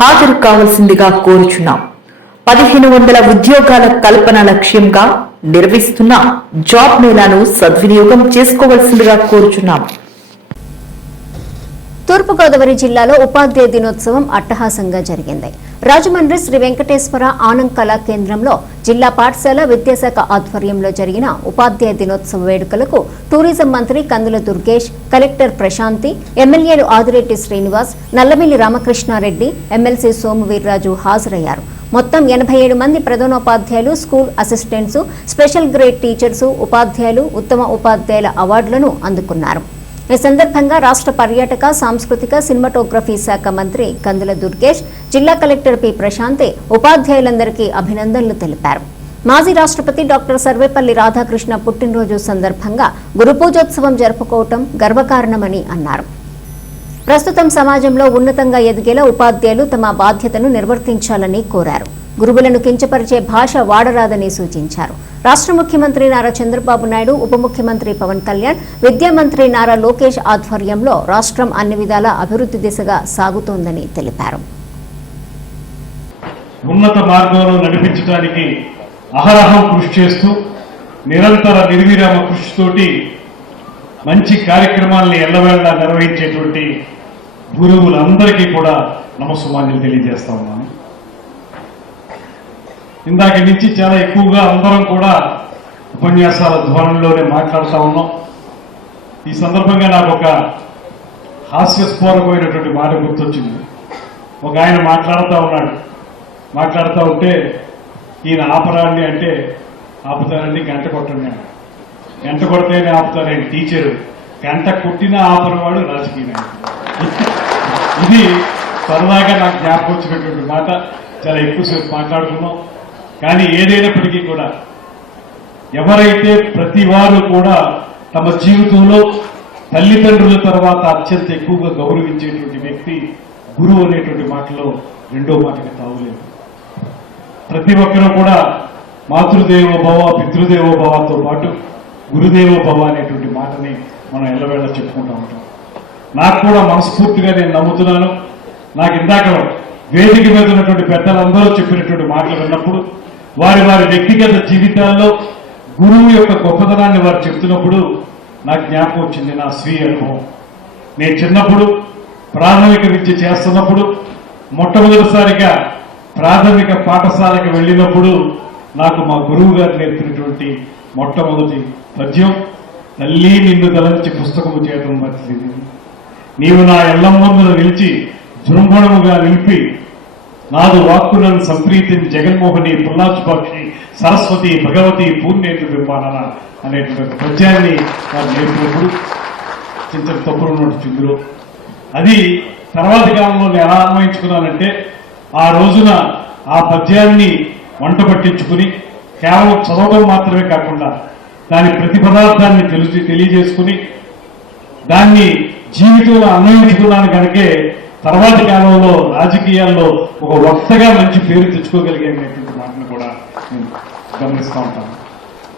హాజరు కావాల్సిందిగా కోరుచున్నాం. పదిహేను వందల ఉద్యోగాల కల్పన లక్ష్యంగా నిర్వహిస్తున్న జాబ్ మేళాను సద్వినియోగం చేసుకోవాల్సిందిగా కోరుచున్నాం. తూర్పుగోదావరి జిల్లాలో ఉపాధ్యాయ దినోత్సవం అట్టహాసంగా జరిగింది. రాజమండ్రి శ్రీ వెంకటేశ్వర ఆనంద్ కళా కేంద్రంలో జిల్లా పాఠశాల విద్యాశాఖ ఆధ్వర్యంలో జరిగిన ఉపాధ్యాయ దినోత్సవ వేడుకలకు టూరిజం మంత్రి కందుల దుర్గేష్ కలెక్టర్ ప్రశాంతి ఎమ్మెల్యేలు ఆదిరెడ్డి శ్రీనివాస్ నల్లమిల్లి రామకృష్ణారెడ్డి ఎమ్మెల్సీ సోము వీర్రాజు హాజరయ్యారు. మొత్తం ఎనభై ఏడు మంది ప్రధానోపాధ్యాయులు school assistants special grade teachers ఉపాధ్యాయులు ఉత్తమ ఉపాధ్యాయుల అవార్డులను అందుకున్నారు. ఈ సందర్భంగా రాష్ట్ర పర్యాటక సాంస్కృతిక సినిమాటోగ్రఫీ శాఖ మంత్రి కందుల దుర్గేష్ జిల్లా కలెక్టర్ పి ప్రశాంతే ఉపాధ్యాయులందరికీ అభినందనలు తెలిపారు. మాజీ రాష్ట్రపతి డాక్టర్ సర్వేపల్లి రాధాకృష్ణ పుట్టినరోజు సందర్భంగా గురుపూజోత్సవం జరుపుకోవటం గర్వకారణమని అన్నారు. ప్రస్తుతం సమాజంలో ఉన్నతంగా ఎదిగేలా ఉపాధ్యాయులు తమ బాధ్యతను నిర్వర్తించాలని కోరారు. గురువులను కించపరిచే భాష వాడరాదని సూచించారు. రాష్ట్ర ముఖ్యమంత్రి నారా చంద్రబాబు నాయుడు ఉప ముఖ్యమంత్రి పవన్ కళ్యాణ్ విద్యామంత్రి నారా లోకేష్ ఆధ్వర్యంలో రాష్ట్రం అన్ని విధాల అభివృద్ధి దిశగా సాగుతోందని తెలిపారు. ఉన్నత మార్గంలో నడిపించడానికి అహరహం కృషి చేస్తూ నిరంతర నిర్విరామ కృషితోటి మంచి కార్యక్రమాల్ని ఎల్లవేళ నిర్వహించేటువంటి గురువులందరికీ కూడా నమస్సుమాన్యులు తెలియజేస్తా ఉన్నాను. ఇందాక నుంచి చాలా ఎక్కువగా అందరం కూడా ఉపన్యాసాల ధోరణిలోనే మాట్లాడుతూ ఉన్నాం. ఈ సందర్భంగా నాకు ఒక హాస్యస్ఫోరకమైనటువంటి మాట గుర్తొచ్చింది. ఒక ఆయన మాట్లాడుతూ ఉన్నాడు. మాట్లాడుతూ ఉంటే ఈయన ఆపరాన్ని అంటే ఆపుతారండి గంట కొట్టండి అన్నాడు. గంట కొడితేనే ఆపుతారండి టీచరు గంట కొట్టినా ఆపరవాడు రాజకీయ ఇది సరదాగా నాకు జ్ఞాపకం వచ్చినటువంటి మాట. చాలా ఎక్కువసేపు మాట్లాడుకున్నాం. కానీ ఏదైనప్పటికీ కూడా ఎవరైతే ప్రతి వారు కూడా తమ జీవితంలో తల్లిదండ్రుల తర్వాత అత్యంత ఎక్కువగా గౌరవించేటువంటి వ్యక్తి గురువు అనేటువంటి మాటలో రెండో మాటకి తావులేదు. ప్రతి ఒక్కరూ కూడా మాతృదేవో భవ పితృదేవో భవతో పాటు గురుదేవో భవ అనేటువంటి మాటని మనం ఎల్లవేళ చెప్పుకుంటూ ఉంటాం. నాకు కూడా మనస్ఫూర్తిగా నేను నమ్ముతున్నాను. నాకు ఇందాక వేదిక మీద ఉన్నటువంటి పెద్దలందరూ చెప్పినటువంటి మాటలు విన్నప్పుడు వారి వారి వ్యక్తిగత జీవితాల్లో గురువు యొక్క గొప్పతనాన్ని వారు చెప్తున్నప్పుడు నాకు జ్ఞాపకం వచ్చింది నా స్వీయ అనుభవం. నేను చిన్నప్పుడు ప్రాథమిక విద్య చేస్తున్నప్పుడు మొట్టమొదటిసారిగా ప్రాథమిక పాఠశాలకు వెళ్ళినప్పుడు నాకు మా గురువు గారు నేర్పినటువంటి మొట్టమొదటి పద్యం తల్లి నిన్ను తలంచి పుస్తకము చేయటం మర్చిది నీవు నా ఎల్లమ్మందున నిలిచి జృంభణముగా నిలిపి నాదు వాక్కులను సంప్రీతిని జగన్మోహని పుల్లాచుపక్షి సరస్వతి భగవతి పూర్ణేంద్ర విమానన అనేటువంటి పద్యాన్ని వారు నేర్పినప్పుడు చిన్న తప్పులు ఉన్నట్టు చిందులో అది తర్వాత కాలంలో నేను ఎలా అన్వయించుకున్నానంటే ఆ రోజున ఆ పద్యాన్ని వంట పట్టించుకుని కేవలం చదవడం మాత్రమే కాకుండా దాని ప్రతి పదార్థాన్ని తెలిసి తెలియజేసుకుని దాన్ని జీవితంలో అన్వయించుకున్నాను కనుకే తర్వాతి కాలంలో రాజకీయాల్లో ఒక వక్తగా మంచి పేరు తెచ్చుకోగలిగేటువంటి మాటను కూడా నేను గమనిస్తూ ఉంటాను.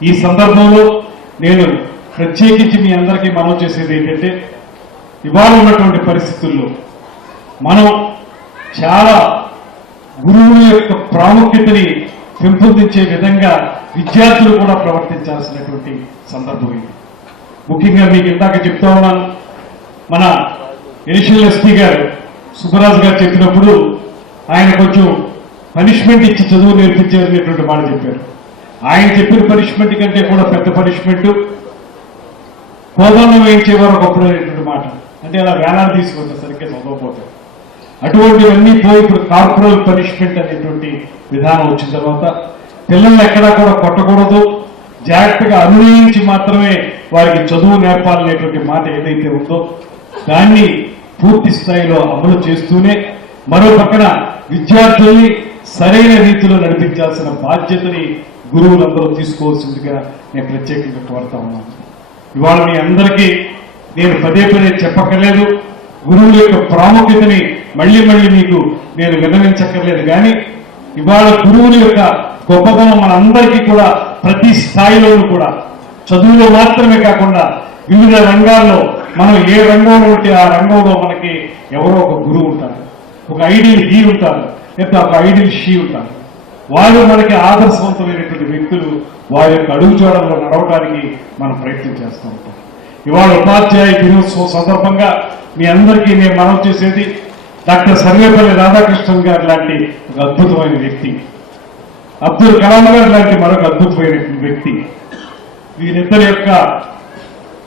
ఈ సందర్భంలో నేను ప్రత్యేకించి మీ అందరికీ మనం చేసేది ఏంటంటే ఇవాళ ఉన్నటువంటి పరిస్థితుల్లో మనం చాలా గురువుల యొక్క ప్రాముఖ్యతని పెంపొందించే విధంగా విద్యార్థులు కూడా ప్రవర్తించాల్సినటువంటి సందర్భం ఇది. ముఖ్యంగా మీకు ఇందాక చెప్తా ఉన్నాను మన ఎడిషనల్ ఎస్పీ గారు సుబ్బరాజు గారు చెప్పినప్పుడు ఆయన కొంచెం పనిష్మెంట్ ఇచ్చి చదువు నేర్పించారనేటువంటి మాట చెప్పారు. ఆయన చెప్పిన పనిష్మెంట్ కంటే కూడా పెద్ద పనిష్మెంట్ కోదండం వేయించేవారు ఒకప్పుడు అనేటువంటి మాట. అంటే అలా వేలాలు తీసుకుంటే సరిగ్గా చదవకపోతారు అటువంటివన్నీ పోయి ఇప్పుడు కార్పొరల్ పనిష్మెంట్ అనేటువంటి విధానం వచ్చిన తర్వాత పిల్లల్ని ఎక్కడా కూడా కొట్టకూడదు. జాగ్రత్తగా అనుభవించి మాత్రమే వారికి చదువు నేర్పాలనేటువంటి మాట ఏదైతే ఉందో దాన్ని పూర్తి స్థాయిలో అమలు చేస్తూనే మరో పక్కన విద్యార్థుల్ని సరైన రీతిలో నడిపించాల్సిన బాధ్యతని గురువులందరూ తీసుకోవాల్సిందిగా నేను ప్రత్యేకంగా కోరుతా ఉన్నాను. ఇవాళ మీ అందరికీ నేను పదే పదే చెప్పక్కర్లేదు. గురువుల యొక్క ప్రాముఖ్యతని మళ్ళీ మళ్ళీ మీకు నేను విన్నవించక్కర్లేదు. కానీ ఇవాళ గురువుల యొక్క గొప్పతనం మనందరికీ కూడా ప్రతి స్థాయిలోనూ కూడా చదువులో మాత్రమే కాకుండా వివిధ రంగాల్లో మనం ఏ రంగంలో ఉంటే ఆ రంగంలో మనకి ఎవరో ఒక గురువు ఉంటారు. ఒక ఐడియల్ హీ ఉంటారు. లేదా ఒక ఐడియల్ షీ ఉంటారు. వారు మనకి ఆదర్శవంతమైనటువంటి వ్యక్తులు వారి యొక్క అడుగుజాడల్లో నడవడానికి మనం ప్రయత్నం చేస్తూ ఉంటాం. ఇవాళ ఉపాధ్యాయ దినోత్సవం సందర్భంగా మీ అందరికీ నేను మనం చేసేది డాక్టర్ సర్వేపల్లి రాధాకృష్ణన్ గారు లాంటి ఒక అద్భుతమైన వ్యక్తి. అబ్దుల్ కలాం గారు లాంటి మరొక అద్భుతమైన వ్యక్తి. వీరిద్దరి యొక్క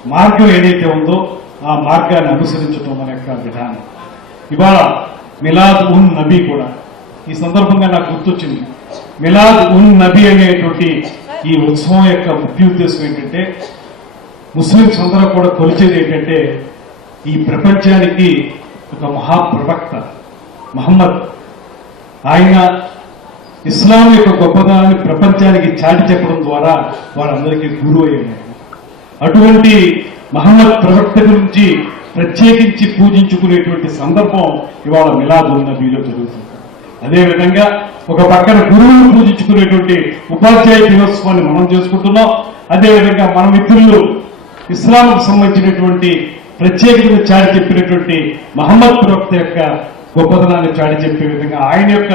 మార్గం ఏదైతే ఉందో ఆ మార్గాన్ని అనుసరించడం మన యొక్క విధానం. ఇవాళ మిలాద్ ఉన్ నబీ కూడా ఈ సందర్భంగా నాకు గుర్తొచ్చింది. మిలాద్ ఉన్ నబీ అనేటువంటి ఈ ఉత్సవం యొక్క ముఖ్య ఉద్దేశం ఏంటంటే ముస్లింస్ అందరూ కూడా కొలిచేది ఏంటంటే ఈ ప్రపంచానికి ఒక మహాప్రవక్త మహమ్మద్. ఆయన ఇస్లాం యొక్క గొప్పదనాన్ని ప్రపంచానికి చాటి చెప్పడం ద్వారా వారందరికీ గురువు అయ్యారు అటువంటి మహమ్మద్ ప్రవక్త గురించి ప్రత్యేకించి పూజించుకునేటువంటి సందర్భం ఇవాళ మిలాద్ నబీలో జరుగుతుంది. అదేవిధంగా ఒక పక్కన గురువును పూజించుకునేటువంటి ఉపాధ్యాయ దినోత్సవాన్ని మనం చేసుకుంటున్నాం. అదేవిధంగా మన మిత్రులు ఇస్లాంకు సంబంధించినటువంటి ప్రత్యేకంగా చాటి చెప్పినటువంటి మహమ్మద్ ప్రవక్త యొక్క గొప్పతనాన్ని చాటి చెప్పే విధంగా ఆయన యొక్క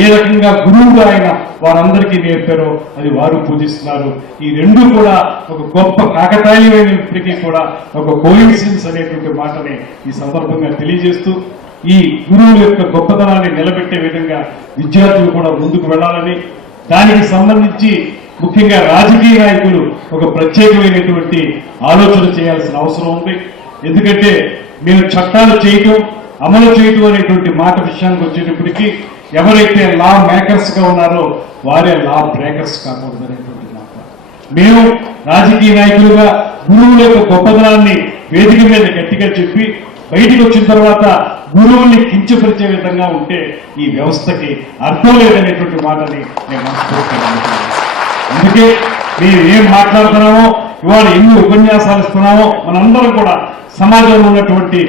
ఏ రకంగా గురువుగా ఆయన వారందరికీ నేర్పారో అది వారు పూజిస్తున్నారు. ఈ రెండు కూడా ఒక గొప్ప కాకతాళీయమైనప్పటికీ కూడా ఒక కోయిన్సిడెన్స్ అనేటువంటి మాటని ఈ సందర్భంగా తెలియజేస్తూ ఈ గురువుల యొక్క గొప్పతనాన్ని నిలబెట్టే విధంగా విద్యార్థులు కూడా ముందుకు వెళ్ళాలని దానికి సంబంధించి ముఖ్యంగా రాజకీయ నాయకులు ఒక ప్రత్యేకమైనటువంటి ఆలోచన చేయాల్సిన అవసరం ఉంది. ఎందుకంటే మీరు చట్టాలు చేయటం అమలు చేయటం అనేటువంటి మాట విషయానికి వచ్చేటప్పటికి ఎవరైతే లా మేకర్స్గా ఉన్నారో వారే లా బ్రేకర్స్ కాకూడదు అనేటువంటి మాట. మేము రాజకీయ నాయకులుగా గురువుల యొక్క గొప్పతనాన్ని వేదిక మీద గట్టిగా చెప్పి బయటికి వచ్చిన తర్వాత గురువుల్ని కించపరిచే విధంగా ఉంటే ఈ వ్యవస్థకి అర్థం లేదనేటువంటి మాటని నేను మనస్ఫూర్తిగా అందుకే మేము ఏం మాట్లాడుతున్నామో ఇవాళ ఎన్ని ఉపన్యాసాలు ఇస్తున్నామో మనందరం కూడా సమాజంలో ఉన్నటువంటి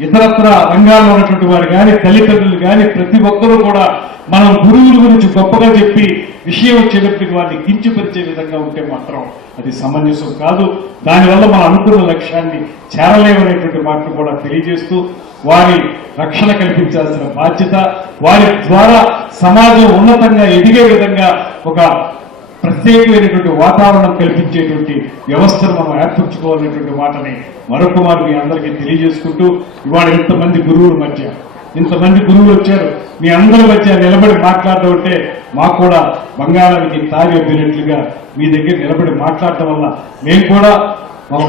ఇతరత్ర రంగాల్లో ఉన్నటువంటి వారు కానీ తల్లిదండ్రులు కానీ ప్రతి ఒక్కరూ కూడా మనం గురువుల గురించి గొప్పగా చెప్పి విషయం వచ్చేటప్పటికి వారిని కించిపరిచే విధంగా ఉంటే మాత్రం అది సమంజసం కాదు. దానివల్ల మనం అనుకున్న లక్ష్యాన్ని చేరలేమనేటువంటి మాటను కూడా తెలియజేస్తూ వారి రక్షణ కల్పించాల్సిన బాధ్యత వారి ద్వారా సమాజం ఉన్నతంగా ఎదిగే విధంగా ఒక ప్రత్యేకమైనటువంటి వాతావరణం కల్పించేటువంటి వ్యవస్థను మనం ఏర్పరచుకోవాలనేటువంటి మాటని మరొకమారు మీ అందరికీ తెలియజేసుకుంటూ ఇవాళ ఇంతమంది గురువుల మధ్య ఇంతమంది గురువులు వచ్చారు. మీ అందరి మధ్య నిలబడి మాట్లాడడం అంటే మాకు కూడా బంగారానికి తాగి అబ్బినట్లుగా మీ దగ్గర నిలబడి మాట్లాడటం వల్ల మేము కూడా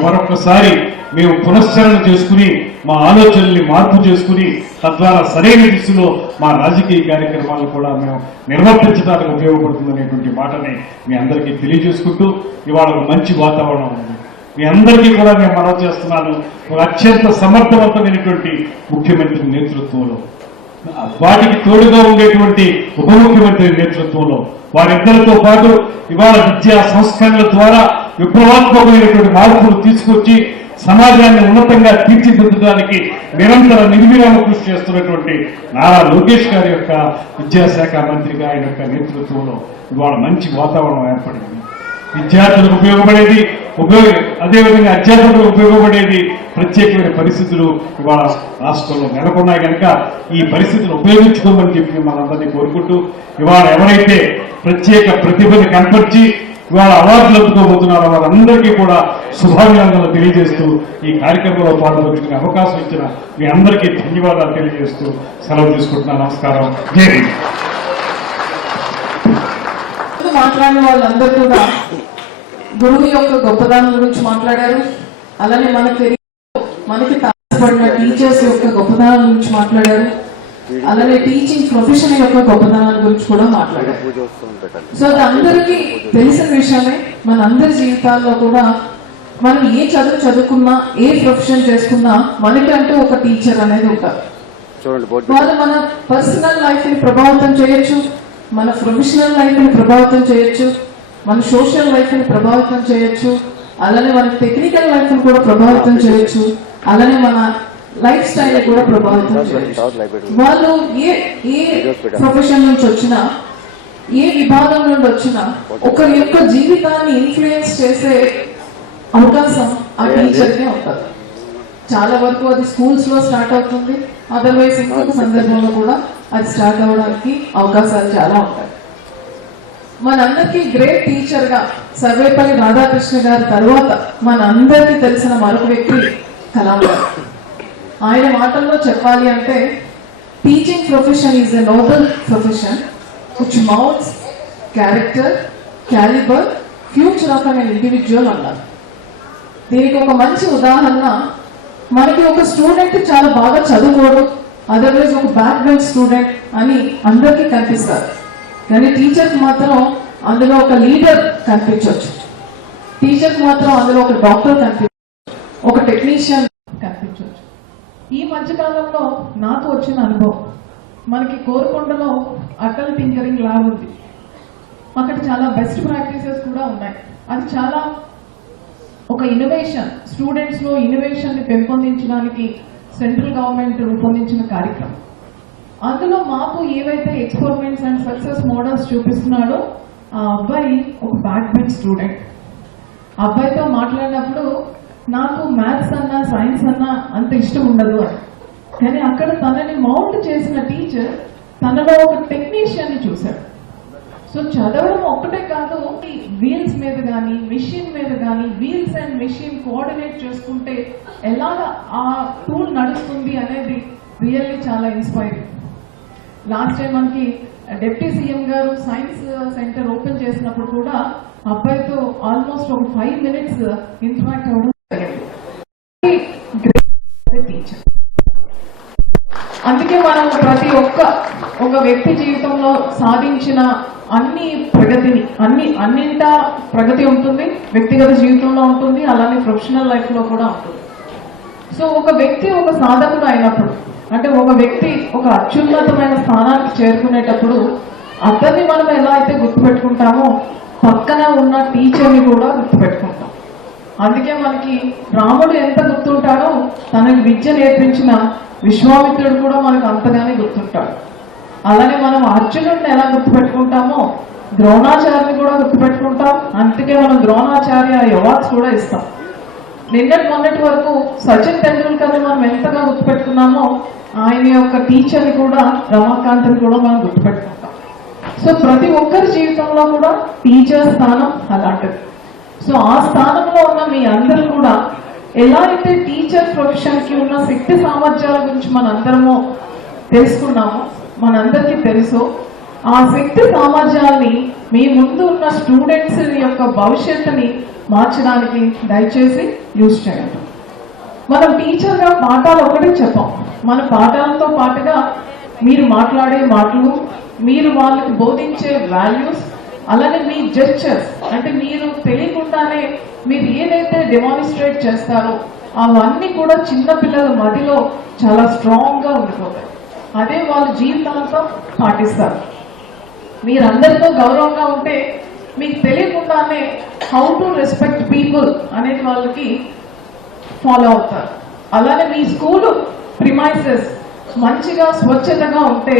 మరొకసారి మేము పునశ్చరణ చేసుకుని మా ఆలోచనల్ని మార్పు చేసుకుని తద్వారా సరైన దిశలో మా రాజకీయ కార్యక్రమాలను కూడా మేము నిర్వర్తించడానికి ఉపయోగపడుతుందనేటువంటి మాటని మీ అందరికీ తెలియజేసుకుంటూ ఇవాళ ఒక మంచి వాతావరణం ఉంది. మీ అందరికీ కూడా నేను మనవి చేస్తున్నాను ఒక అత్యంత సమర్థవంతమైనటువంటి ముఖ్యమంత్రి నేతృత్వంలో. వాటికి తోడుగా ఉండేటువంటి ఉప ముఖ్యమంత్రి నేతృత్వంలో. వారిద్దరితో పాటు ఇవాళ విద్యా సంస్కరణల ద్వారా విప్లవాత్మకమైనటువంటి మార్పులు తీసుకొచ్చి సమాజాన్ని ఉన్నతంగా తీర్చిదిద్దడానికి నిరంతర నిర్విరామ కృషి చేస్తున్నటువంటి నారా లోకేష్ గారి యొక్క విద్యాశాఖ మంత్రిగా ఆయన యొక్క నేతృత్వంలో ఇవాళ మంచి వాతావరణం ఏర్పడింది. విద్యార్థులకు ఉపయోగపడేది ఉపయోగ అదేవిధంగా అధ్యాపకులకు ఉపయోగపడేది ప్రత్యేకమైన పరిస్థితులు ఇవాళ రాష్ట్రంలో నెలకొన్నాయి కనుక ఈ పరిస్థితులు ఉపయోగించుకోమని చెప్పి మనందరినీ కోరుకుంటూ ఇవాళ ఎవరైతే ప్రత్యేక ప్రతిభని కనపరిచి ఇవాళ అవార్డులు అందుకోబోతున్నారు వారందరికీ కూడా శుభాభినందనలు తెలియజేస్తూ ఈ కార్యక్రమంలో పాల్పంచుకునే అవకాశం ఇచ్చిన మీ అందరికీ ధన్యవాదాలు తెలియజేస్తూ సెలవు తీసుకుంటున్నాను. నమస్కారం. జై హింద్. మాట్లాడిన వాళ్ళందరూ కూడా గురువు యొక్క గొప్పదనం గురించి మాట్లాడారు. అలానే మన కెరీర్ మనకి తారసపడిన టీచర్స్ యొక్క గొప్పదనం గురించి మాట్లాడారు. అలానే టీచింగ్ ప్రొఫెషన్ యొక్క గొప్పదనాల గురించి కూడా మాట్లాడారు. సో అది అందరికీ తెలిసిన విషయమే. మన అందరి జీవితాల్లో కూడా మనం ఏ చదువు చదువుకున్నా ఏ ప్రొఫెషన్ చేసుకున్నా మనకంటూ ఒక టీచర్ అనేది ఉంటారు. బోర్డు వాళ్ళు మన పర్సనల్ లైఫ్ని ప్రభావితం చేయొచ్చు మన ప్రొఫెషనల్ లైఫ్ని ప్రభావితం చేయొచ్చు మన సోషల్ లైఫ్ని ప్రభావితం చేయొచ్చు అలానే మన టెక్నికల్ లైఫ్ని కూడా ప్రభావితం చేయొచ్చు అలానే మన లైఫ్ స్టైల్ కూడా ప్రభావితం వాళ్ళు ఏ ఏ ప్రొఫెషన్ నుంచి వచ్చినా ఏ విభాగం నుండి వచ్చినా ఒకరి యొక్క జీవితాన్ని ఇన్ఫ్లుయెన్స్ చేసే అవకాశం ఆ టీచర్కే ఉంటుంది. చాలా వరకు అది స్కూల్స్లో స్టార్ట్ అవుతుంది. అదర్వైజ్ ఇంకొక సందర్భంలో కూడా అది స్టార్ట్ అవడానికి అవకాశాలు చాలా ఉంటాయి. మనందరికీ గ్రేట్ టీచర్గా సర్వేపల్లి రాధాకృష్ణ గారి తర్వాత మనందరికీ తెలిసిన మరొక వ్యక్తి కలాం గారు ఆయన మాటల్లో చెప్పాలి అంటే teaching profession is a noble profession which moulds character calibre future of an individual అన్నారు దీనికి ఒక మంచి ఉదాహరణ మనకి ఒక స్టూడెంట్ చాలా బాగా చదువుకోడు అదర్వైజ్ ఒక బ్యాక్గ్రౌండ్ స్టూడెంట్ అని అందరికీ కనిపిస్తారు. కానీ టీచర్కి మాత్రం అందులో ఒక లీడర్ కనిపించవచ్చు టీచర్కి మాత్రం అందులో ఒక డాక్టర్ కనిపించవచ్చు ఒక టెక్నీషియన్ ఈ మధ్యకాలంలో నాకు వచ్చిన అనుభవం. మనకి కోరుకొండలో అటల్ టింకరింగ్ ల్యాబ్ ఉంది. అక్కడ చాలా బెస్ట్ ప్రాక్టీసెస్ కూడా ఉన్నాయి. అది చాలా ఒక ఇన్నోవేషన్ స్టూడెంట్స్లో ఇన్నోవేషన్ని పెంపొందించడానికి సెంట్రల్ గవర్నమెంట్ రూపొందించిన కార్యక్రమం. అందులో మాకు ఏవైతే ఎక్స్పెరిమెంట్స్ అండ్ సక్సెస్ మోడల్స్ చూపిస్తున్నాడో ఆ అబ్బాయి ఒక బ్యాక్ బెంచ్ స్టూడెంట్ అబ్బాయితో మాట్లాడినప్పుడు నాకు మ్యాథ్స్ సైన్స్ అన్నా అంత ఇష్టం ఉండదు అని. కానీ అక్కడ తనని మౌంట్ చేసిన టీచర్ తనలో ఒక టెక్నీషియన్ని చూశాడు. సో చదవడం ఒక్కటే కాదు వీల్స్ మీద కానీ మిషన్ మీద కానీ వీల్స్ అండ్ మిషన్ కోఆర్డినేట్ చేసుకుంటే ఎలాగ ఆ టూల్ నడుస్తుంది అనేది రియల్లీ చాలా ఇన్స్పైరింగ్. లాస్ట్ టైం మనకి డిప్యూటీ సీఎం గారు సైన్స్ సెంటర్ ఓపెన్ చేసినప్పుడు కూడా అబ్బాయితో ఆల్మోస్ట్ ఒక ఫైవ్ మినిట్స్ ఇంటరాక్ట్ అవ్వడం అందుకే మనం ప్రతి ఒక్క ఒక వ్యక్తి జీవితంలో సాధించిన అన్ని ప్రగతిని అన్ని అన్నింట ప్రగతి ఉంటుంది వ్యక్తిగత జీవితంలో ఉంటుంది అలానే ప్రొఫెషనల్ లైఫ్లో కూడా ఉంటుంది. సో ఒక వ్యక్తి ఒక సాధకుడు అయినప్పుడు అంటే ఒక వ్యక్తి ఒక అత్యున్నతమైన స్థానానికి చేరుకునేటప్పుడు అతన్ని మనం ఎలా అయితే గుర్తుపెట్టుకుంటామో పక్కన ఉన్న టీచర్ని కూడా గుర్తుపెట్టుకుంటాం. అందుకే మనకి రాముడు ఎంత గుర్తుంటాడో తనకి విద్య నేర్పించిన విశ్వామిత్రుడు కూడా మనకు అంతగానే గుర్తుంటాడు. అలానే మనం అర్జునుడిని ఎలా గుర్తుపెట్టుకుంటామో ద్రోణాచార్యని కూడా గుర్తుపెట్టుకుంటాం. అందుకే మనం ద్రోణాచార్య అవార్డ్స్ కూడా ఇస్తాం. నిన్నటి మొన్నటి వరకు సచిన్ టెండూల్కర్ మనం ఎంతగా గుర్తుపెట్టుకున్నామో ఆయన యొక్క టీచర్ని కూడా రమాకాంత్ని కూడా మనం గుర్తుపెట్టుకుంటాం. సో ప్రతి ఒక్కరి జీవితంలో కూడా టీచర్ స్థానం అలాంటిది. సో ఆ స్థానంలో ఉన్న మీ అందరూ కూడా ఎలా అయితే టీచర్ ప్రొఫెషన్కి ఉన్న శక్తి సామర్థ్యాల గురించి మనందరము తెలుసుకున్నామో మనందరికీ తెలుసు ఆ శక్తి సామర్థ్యాల్ని మీ ముందు ఉన్న స్టూడెంట్స్ యొక్క భవిష్యత్తుని మార్చడానికి దయచేసి యూజ్ చేయండి. మనం టీచర్గా పాఠాలు ఒకటే చెప్పాం. మన పాఠాలతో పాటుగా మీరు మాట్లాడే మాటలు మీరు వాళ్ళకి బోధించే వాల్యూస్ అలానే మీ జెస్చర్స్ అంటే మీరు తెలియకుండానే మీరు ఏదైతే డెమాన్స్ట్రేట్ చేస్తారో అవన్నీ కూడా చిన్న పిల్లల మదిలో చాలా స్ట్రాంగ్గా ఉండిపోతాయి. అదే వాళ్ళ జీవితాంతం పాటిస్తారు. మీరందరితో గౌరవంగా ఉంటే మీకు తెలియకుండానే హౌ టు రెస్పెక్ట్ పీపుల్ అనేది వాళ్ళకి ఫాలో అవుతారు. అలానే మీ స్కూలు ప్రిమైసెస్ మంచిగా స్వచ్ఛతగా ఉంటే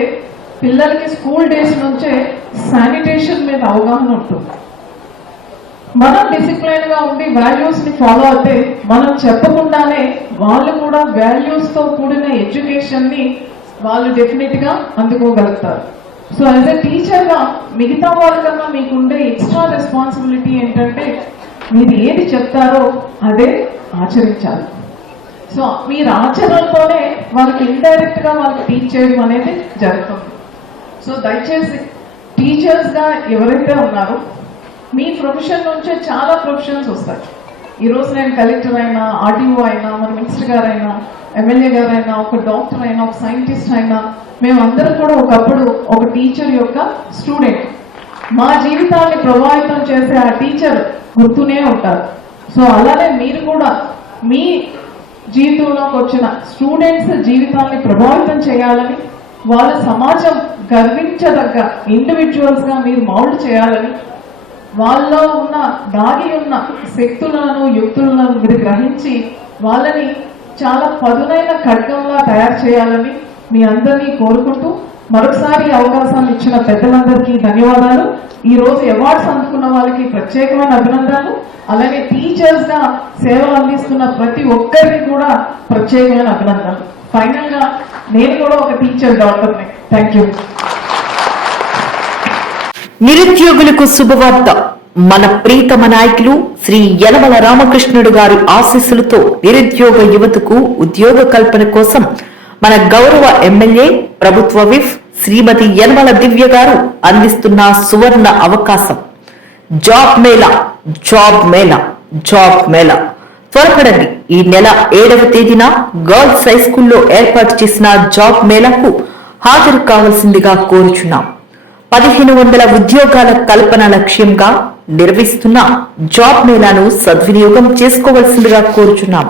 పిల్లలకి స్కూల్ డేస్ నుంచే శానిటేషన్ మీద అవగాహన ఉంటుంది. మనం డిసిప్లైన్గా ఉండి వాల్యూస్ని ఫాలో అయితే మనం చెప్పకుండానే వాళ్ళు కూడా వాల్యూస్తో కూడిన ఎడ్యుకేషన్ని వాళ్ళు డెఫినెట్గా అందుకోగలుగుతారు. సో యాజ్ ఎ టీచర్గా మిగతా వాళ్ళకన్నా మీకుండే ఎక్స్ట్రా రెస్పాన్సిబిలిటీ ఏంటంటే మీరు ఏది చెప్తారో అదే ఆచరించాలి. సో మీరు ఆచరణతోనే వాళ్ళకి ఇండైరెక్ట్గా వాళ్ళకి టీచ్ చేయడం అనేది జరుగుతుంది. సో దయచేసి టీచర్స్గా ఎవరైతే ఉన్నారో మీ ప్రొఫెషన్ నుంచే చాలా ప్రొఫెషన్స్ వస్తాయి. ఈ రోజు నేను కలెక్టర్ అయినా ఆర్టీఓ అయినా మన మినిస్టర్ గారైనా ఎమ్మెల్యే గారైనా ఒక డాక్టర్ అయినా ఒక సైంటిస్ట్ అయినా మేమందరం కూడా ఒకప్పుడు ఒక టీచర్ యొక్క స్టూడెంట్ మా జీవితాన్ని ప్రభావితం చేసే ఆ టీచర్ గుర్తునే ఉంటారు. సో అలానే మీరు కూడా మీ జీవితంలోకి వచ్చిన స్టూడెంట్స్ జీవితాన్ని ప్రభావితం చేయాలని వాళ్ళ సమాజం గర్వించదగ్గ ఇండివిజువల్స్గా మీరు మౌల్డ్ చేయాలని వాళ్ళలో ఉన్న దాగి ఉన్న శక్తులను యుక్తులను మీరు గ్రహించి వాళ్ళని చాలా పదునైన ఖడ్గంలా తయారు చేయాలని మీ అందరినీ కోరుకుంటూ మరొకసారి అవకాశాన్ని ఇచ్చిన పెద్దలందరికీ ధన్యవాదాలు. ఈ రోజు అవార్డ్స్ అందుకున్న వాళ్ళకి ప్రత్యేకమైన అభినందనలు. అలాగే టీచర్స్గా సేవలు అందిస్తున్న ప్రతి ఒక్కరికి కూడా ప్రత్యేకమైన అభినందనలు. ఫైనల్గా నేను కూడా ఒక టీచర్ డాక్టర్ థ్యాంక్ యూ నిరుద్యోగులకు శుభవార్త. మన ప్రీతమ నాయకులు శ్రీ యనమల రామకృష్ణుడు గారి ఆశీస్సులతో నిరుద్యోగ యువతకు ఉద్యోగ కల్పన కోసం మన గౌరవ ఎమ్మెల్యే ప్రభుత్వ విఫ్ శ్రీమతి యనమల దివ్య గారు అందిస్తున్న సువర్ణ అవకాశం. Job mela job mela job mela. త్వరపడండి. ఈ నెల ఏడవ తేదీన గర్ల్స్ హై స్కూల్లో ఏర్పాటు చేసిన జాబ్ మేళాకు హాజరు కావాల్సిందిగా కోరుచున్నాం. పదిహేను వందల ఉద్యోగాల కల్పన లక్ష్యంగా నిర్వహిస్తున్న జాబ్ మేళాను సద్వినియోగం చేసుకోవాల్సిందిగా కోరుచున్నాం.